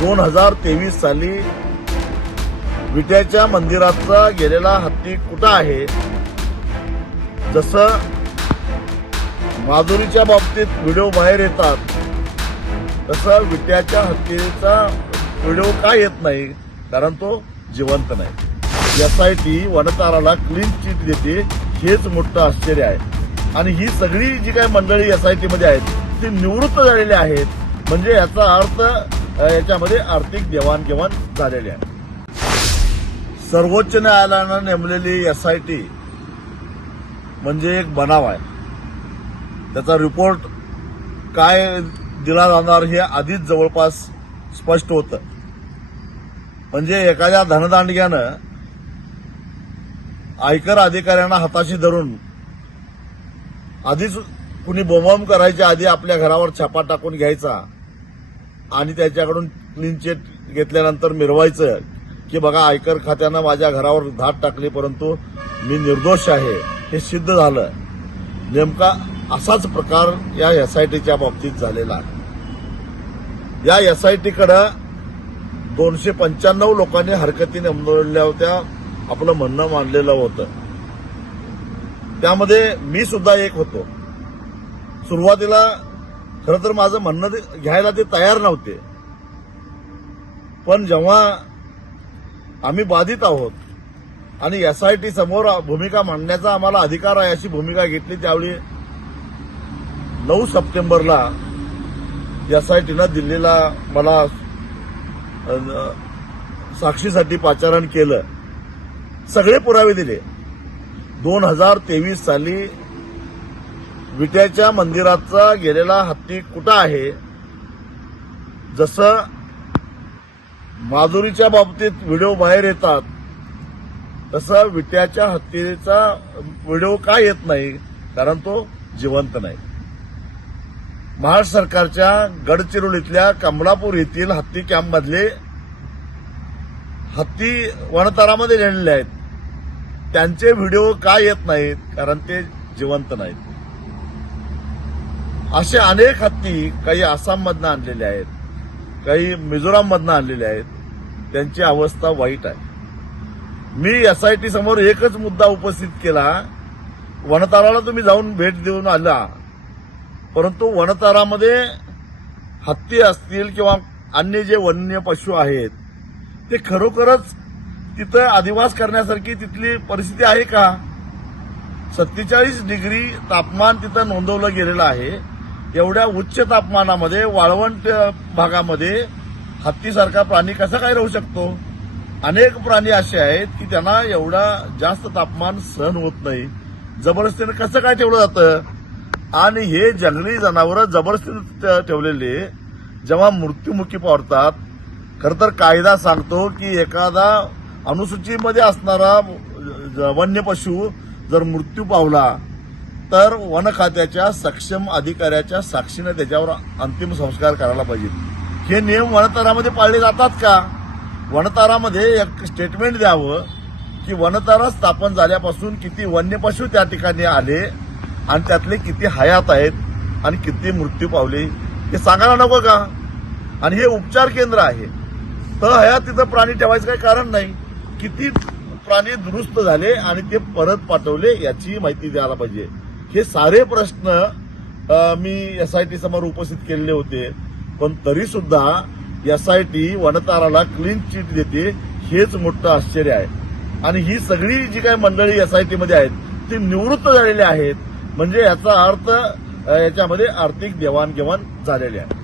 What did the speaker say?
दोन हजार तेवीस साली विट्याच्या मंदिराचा गेलेला हत्ती कुठं आहे? जसं माधुरीच्या बाबतीत व्हिडिओ बाहेर येतात तसं विट्याच्या हत्तीचा व्हिडिओ का येत नाही? कारण तो जिवंत नाही. एस आय टी वनताराला क्लीन चिट देते हेच मोठं आश्चर्य आहे. आणि ही सगळी जी काही मंडळी एस आय टी मध्ये आहेत ती निवृत्त झालेली आहेत. म्हणजे याचा अर्थ याच्यामध्ये आर्थिक देवाणघेवाण झालेली आहे. सर्वोच्च न्यायालयानं नेमलेली एस आय टी म्हणजे एक बनाव आहे. त्याचा रिपोर्ट काय दिला जाणार हे आधीच जवळपास स्पष्ट होतं. म्हणजे एखाद्या धनदांडग्यानं आयकर अधिकाऱ्यांना हाताशी धरून आधीच कुणी बोंबाम करायच्या आधी आपल्या घरावर छापा टाकून घ्यायचा आणि त्याच्याकडून क्लीन चिट घेतल्यानंतर मिरवायचं की बघा आयकर खात्यानं माझ्या घरावर धाड टाकली परंतु मी निर्दोष आहे हे सिद्ध झालं. नेमका असाच प्रकार या एसआयटीच्या बाबतीत झालेला आहे. या एसआयटीकडं दोनशे पंच्याण्णव लोकांनी हरकती नोंदवल्या होत्या आपलं म्हणणं मांडलेलं होतं. त्यामध्ये मी सुद्धा एक होतो. सुरुवातीला खरं तर माझं म्हणणं ते- घ्यायला ते तयार नव्हते. पण जेव्हा आम्ही बाधित आहोत आणि एसआयटी समोर भूमिका मांडण्याचा आम्हाला अधिकार आहे अशी भूमिका घेतली त्यावेळी नऊ सप्टेंबरला एसआयटीनं दिल्लीला मला साक्षीसाठी पाचारण केलं. सगळे पुरावे दिले. दोन हजार तेवीस साली विट्याच्या मंदिराचा गेलेला हत्ती कुठं आहे? जसं माधुरीच्या बाबतीत व्हिडिओ बाहेर येतात तसं विट्याच्या हत्तीचा व्हिडिओ का येत नाही? कारण तो जिवंत नाही. महाराष्ट्र सरकारच्या गडचिरोलीतल्या कमलापूर येथील हत्ती कॅम्पमधले हत्ती वणतारामध्ये नेलेले आहेत. त्यांचे व्हिडिओ का येत नाहीत? कारण ते जिवंत नाहीत. असे अनेक हत्ती काही आसाममधनं आणलेले आहेत. काही मिझोराममधनं आणलेले आहेत. त्यांची अवस्था वाईट आहे. मी एसआयटी समोर एकच मुद्दा उपस्थित केला. वनताराला तुम्ही जाऊन भेट देऊन आला. परंतु वनतारामध्ये हत्ती असतील किंवा अन्य जे वन्य पशु आहेत ते खरोखरच तिथं अधिवास करण्यासारखी तिथली परिस्थिती आहे का? सत्तेचाळीस डिग्री तापमान तिथं नोंदवलं गेलेलं आहे. एवढ्या उच्च तापमानामध्ये वाळवंट भागामध्ये हत्तीसारखा प्राणी कसा काय राहू शकतो? अनेक प्राणी असे आहेत की त्यांना एवढा जास्त तापमान सहन होत नाही. जबरदस्तीनं कसं काय ठेवलं जातं? आणि हे जंगली जनावरं जबरदस्तीनं ठेवलेले जेव्हा मृत्युमुखी पावतात खरं तर कायदा सांगतो की एखादा अनुसूचीमध्ये असणारा ज- वन्य पशु जर मृत्यू पावला तर वन खात्याच्या सक्षम अधिकाऱ्याच्या साक्षीने त्याच्यावर अंतिम संस्कार करायला पाहिजेत हे नियम वनतारामध्ये पाळले जातात का? वनतारामध्ये एक स्टेटमेंट द्यावं की वनतारा स्थापन झाल्यापासून किती वन्य पशु त्या ठिकाणी आले आणि त्यातले किती हयात आहेत आणि किती मृत्यू पावले हे सांगायला नको का? आणि हे उपचार केंद्र आहे. तर हयात तिथं प्राणी ठेवायचं काही कारण नाही. किती प्राणी दुरुस्त झाले आणि ते परत पाठवले याची माहिती द्यायला पाहिजे. हे सारे प्रश्न मी एस आय टी समोर उपस्थित केलेले होते. पण तरी सुद्धा टी वनताराला क्लीन चिट देते हेच मोठं आश्चर्य आहे. आणि ही सगळी जी काही मंडळी एस आयमध्ये आहेत ती निवृत्त झालेली आहेत. म्हणजे याचा अर्थ याच्यामध्ये आर्थिक देवाणघेवाण झालेली आहे.